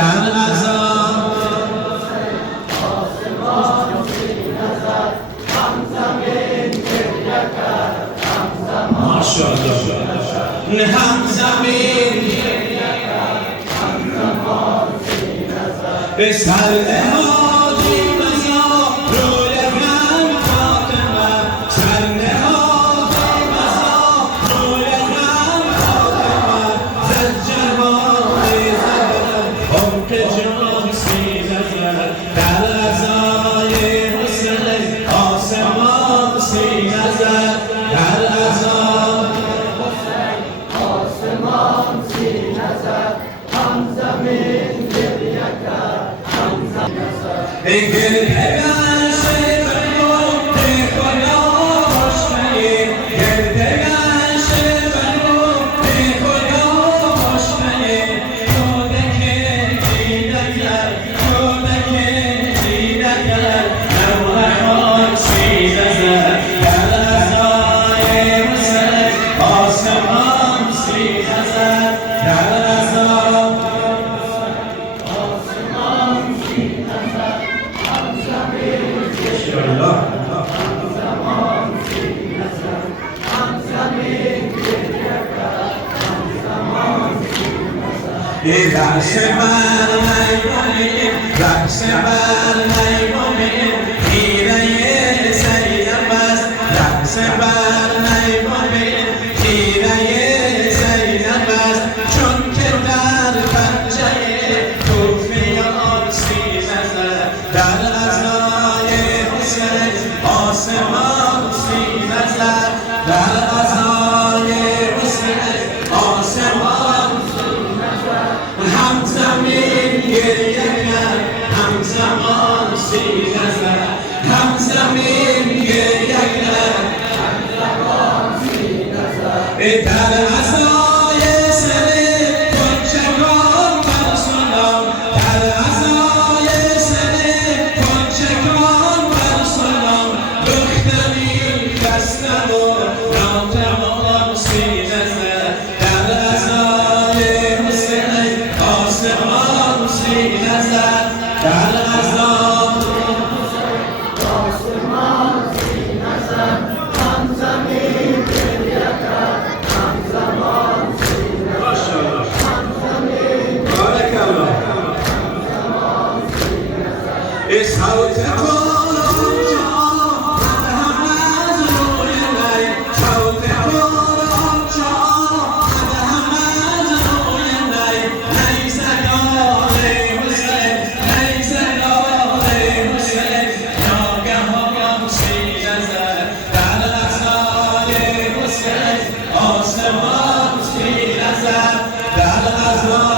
در عذاب ماشاءالله هم زمین به سر نهادی مزار روی غم فاطمه سر نهادی مزار روی غم فاطمه زجرهایی زدن هم که جان سینه زد در عزای حسین آسمان سینه زد در عزای حسین آسمان سینه زد هم زمین گریه کرد ای گریه شیخ رو به خدا مشتهی گریه شیخ رو به خدا مشتهی خدا که دیده کرد خدا که دیده کرد نوحان سینه زد در عزای حسین آسمان سینه زد در عزای رقص بر میمونیم رقص بر میمونیم خیره زینب است رقص بر میمونیم خیره زینب است چون که در پنجه توفیان سینه زد در عزای حسین آسمان سینه زد در عزای حسین آسمان هم زمین گریه کرد هم زمان سینه زد هم زمین گریه کرد هم زمان سینه زد در عزای سر کنچگان بر سلام در عزای سر کنچگان بر سلام دختری خسته و ناتوان سینه زد در عزای حسین آسمان سینه زد در عذاب آسمان سینه زد هم زمین گریه کرد هم زمان سینه زد هم زمین بارک الله هم زمان سینه زد ای صوت قرآن جان هم از روی نی صوت قرآن جان هم از روی نی آسمان سینه زد در عزا